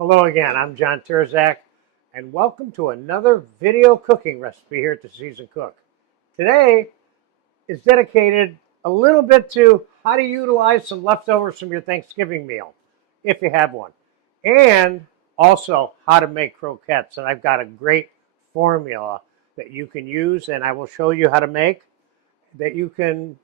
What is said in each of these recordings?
Hello again, I'm John Terzak, and welcome to another video cooking recipe here at the Seasoned Cook. Today is dedicated a little bit to how to utilize some leftovers from your Thanksgiving meal, if you have one, and also how to make croquettes. And I've got a great formula that you can use, and I will show you how to make, that you can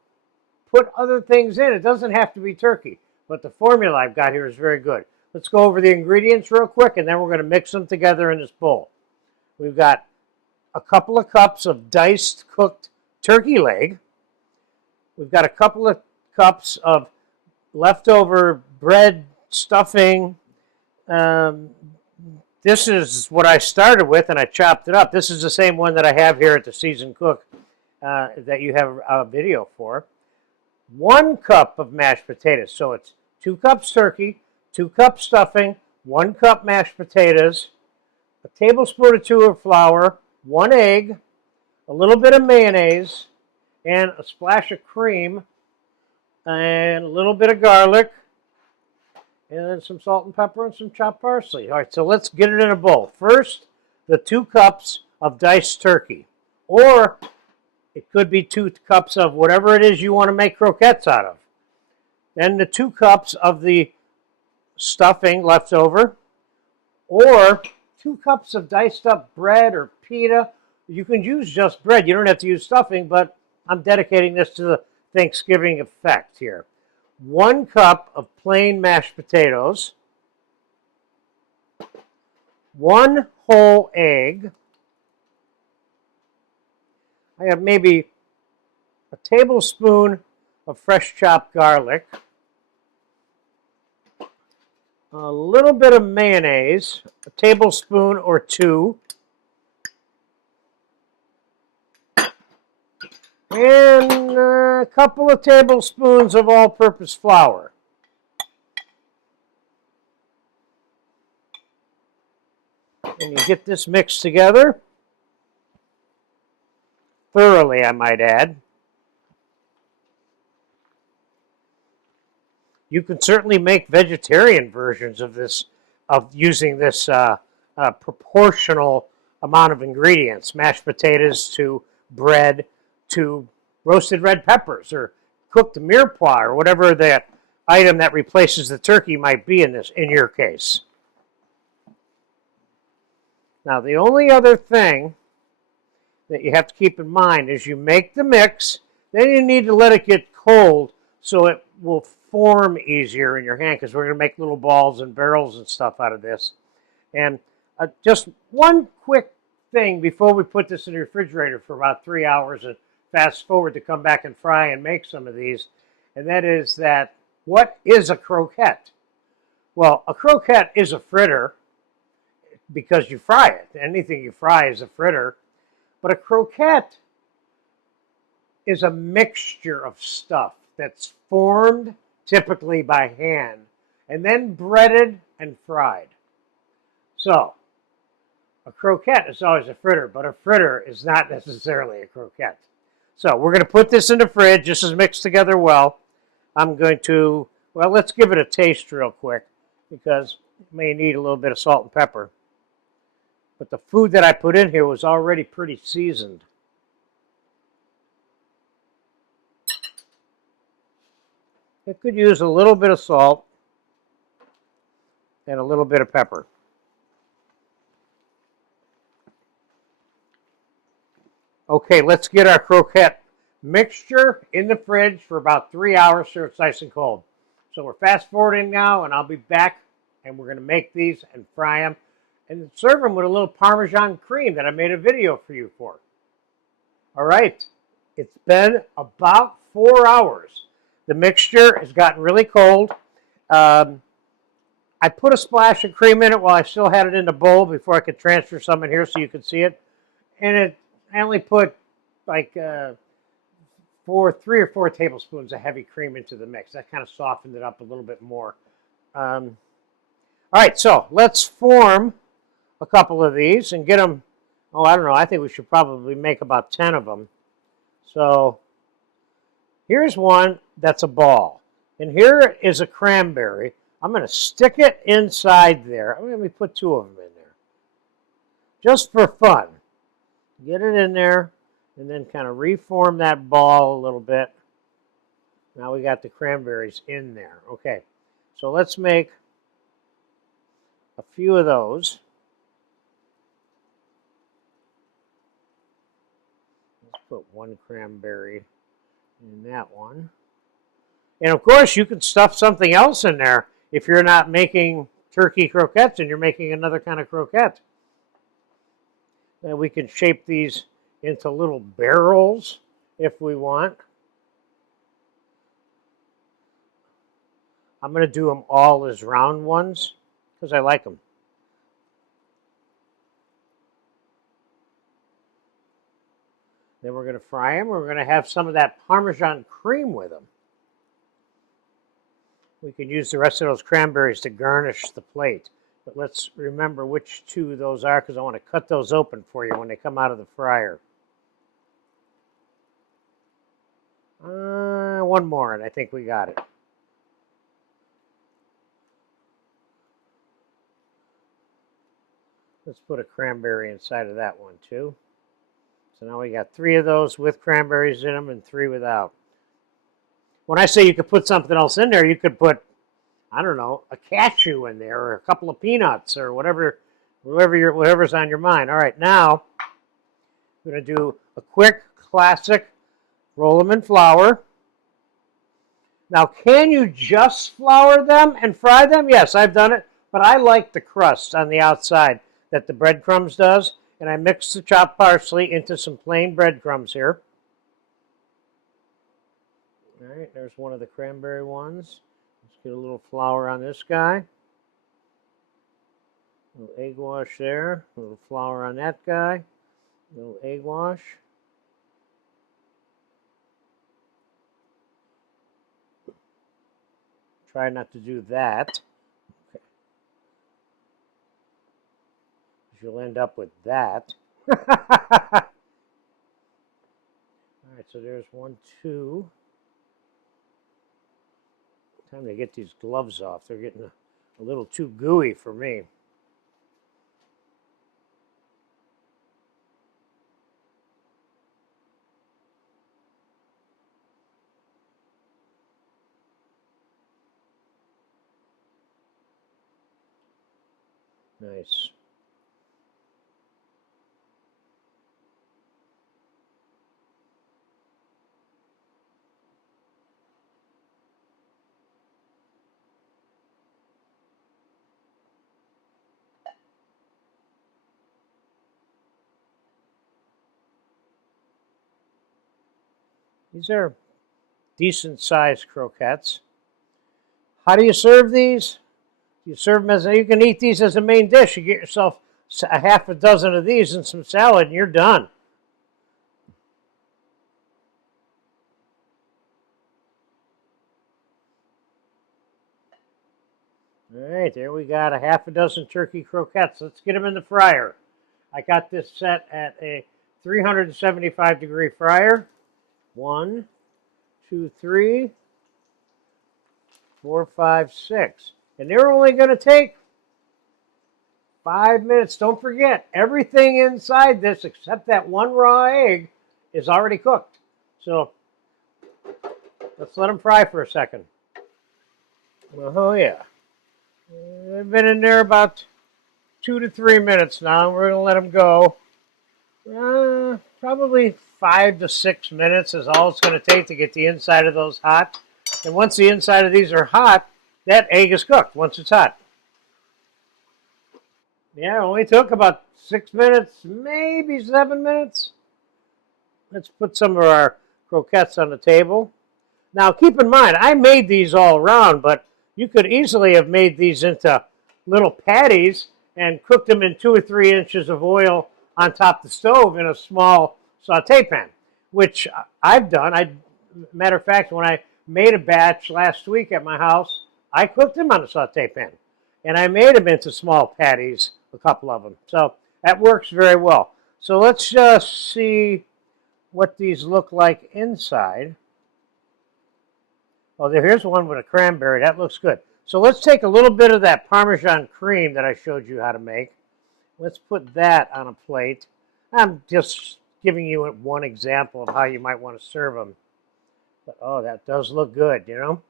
put other things in. It doesn't have to be turkey, but the formula I've got here is very good. Let's go over the ingredients real quick, and then we're going to mix them together in this bowl. We've got a couple of cups of diced cooked turkey leg. We've got a couple of cups of leftover bread stuffing. This is what I started with, and I chopped it up. This is the same one that I have here at the Seasoned Cook that you have a video for. 1 cup of mashed potatoes. So it's 2 cups turkey, 2 cups stuffing, 1 cup mashed potatoes, a tablespoon or 2 of flour, 1 egg, a little bit of mayonnaise, and a splash of cream, and a little bit of garlic, and then some salt and pepper and some chopped parsley. All right, so let's get it in a bowl. First, the 2 cups of diced turkey, or it could be 2 cups of whatever it is you want to make croquettes out of. Then the 2 cups of the stuffing left over, or 2 cups of diced up bread or pita. You can use just bread. You don't have to use stuffing, but I'm dedicating this to the Thanksgiving effect here. 1 cup of plain mashed potatoes, 1 whole egg. I have maybe a tablespoon of fresh chopped garlic, a little bit of mayonnaise, a tablespoon or 2, and a couple of tablespoons of all-purpose flour. And you get this mixed together thoroughly, I might add. You can certainly make vegetarian versions of this, of using this proportional amount of ingredients, mashed potatoes to bread to roasted red peppers or cooked mirepoix or whatever that item that replaces the turkey might be in your case. Now, the only other thing that you have to keep in mind is you make the mix, then you need to let it get cold so it will form easier in your hand, because we're going to make little balls and barrels and stuff out of this. And just one quick thing before we put this in the refrigerator for about 3 hours and fast forward to come back and fry and make some of these, and that is that what is a croquette? Well, a croquette is a fritter because you fry it. Anything you fry is a fritter. But a croquette is a mixture of stuff that's formed typically by hand and then breaded and fried. So, a croquette is always a fritter, but a fritter is not necessarily a croquette. So, we're going to put this in the fridge. This is mixed together well. I'm going to, well, let's give it a taste real quick, because it may need a little bit of salt and pepper. But the food that I put in here was already pretty seasoned. It could use a little bit of salt and a little bit of pepper. Okay, let's get our croquette mixture in the fridge for about 3 hours so it's nice and cold. So we're fast forwarding now, and I'll be back, and we're going to make these and fry them and serve them with a little Parmesan cream that I made a video for you for. All right, it's been about 4 hours. The mixture has gotten really cold. I put a splash of cream in it while I still had it in the bowl before I could transfer some in here so you could see it. And I only put like 3 or 4 tablespoons of heavy cream into the mix. That kind of softened it up a little bit more. All right, so let's form a couple of these and get them. Oh, I don't know. I think we should probably make about 10 of them. So here's one that's a ball. And here is a cranberry. I'm going to stick it inside there. Let me put 2 of them in there. Just for fun. Get it in there and then kind of reform that ball a little bit. Now we got the cranberries in there. Okay, so let's make a few of those. Let's put 1 cranberry in that one. And of course, you can stuff something else in there if you're not making turkey croquettes and you're making another kind of croquette. And we can shape these into little barrels if we want. I'm going to do them all as round ones because I like them. Then we're going to fry them. We're going to have some of that Parmesan cream with them. We can use the rest of those cranberries to garnish the plate. But let's remember which 2 those are because I want to cut those open for you when they come out of the fryer. 1 more, and I think we got it. Let's put a cranberry inside of that one too. So now we got 3 of those with cranberries in them and 3 without. When I say you could put something else in there, you could put, I don't know, a cashew in there or a couple of peanuts or whatever's on your mind. All right, now I'm going to do a quick classic roll them in flour. Now, can you just flour them and fry them? Yes, I've done it, but I like the crust on the outside that the breadcrumbs does, and I mix the chopped parsley into some plain breadcrumbs here. All right, there's one of the cranberry ones. Let's get a little flour on this guy. A little egg wash there. A little flour on that guy. A little egg wash. Try not to do that. Okay. You'll end up with that. All right, so there's 1, 2. Time to get these gloves off. They're getting a little too gooey for me. Nice. These are decent sized croquettes. How do you serve these? You serve them as you can eat these as a main dish. You get yourself a half a dozen of these and some salad, and you're done. All right, there we got a half a dozen turkey croquettes. Let's get them in the fryer. I got this set at a 375-degree fryer. 1, 2, 3, 4, 5, 6. And they're only going to take 5 minutes. Don't forget, everything inside this, except that 1 raw egg, is already cooked. So let's let them fry for a second. Oh, yeah. They've been in there about 2 to 3 minutes now. We're going to let them go. Probably 5 to 6 minutes is all it's going to take to get the inside of those hot. And once the inside of these are hot, that egg is cooked once it's hot. Yeah, it only took about 6 minutes, maybe 7 minutes. Let's put some of our croquettes on the table. Now, keep in mind, I made these all round, but you could easily have made these into little patties and cooked them in 2 or 3 inches of oil on top of the stove in a small saute pan, which I've done. Matter of fact, when I made a batch last week at my house, I cooked them on a saute pan, and I made them into small patties, a couple of them. So that works very well. So let's just see what these look like inside. Oh, here's one with a cranberry. That looks good. So let's take a little bit of that Parmesan cream that I showed you how to make. Let's put that on a plate. I'm just giving you one example of how you might want to serve them. But, oh, that does look good, you know?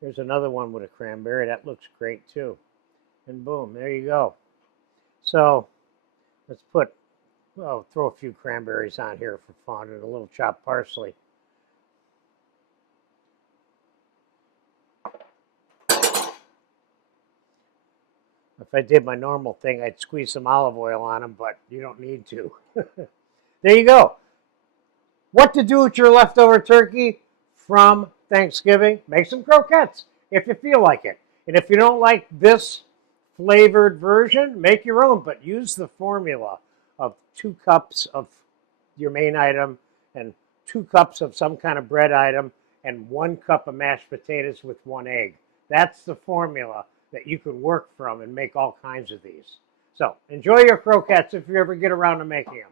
Here's another one with a cranberry. That looks great, too. And boom, there you go. So let's put, well, throw a few cranberries on here for fun and a little chopped parsley. If I did my normal thing, I'd squeeze some olive oil on them, but you don't need to. There you go. What to do with your leftover turkey from Thanksgiving? Make some croquettes if you feel like it. And if you don't like this flavored version, make your own, but use the formula of 2 cups of your main item and 2 cups of some kind of bread item and 1 cup of mashed potatoes with 1 egg. That's the formula that you can work from and make all kinds of these. So enjoy your croquettes if you ever get around to making them.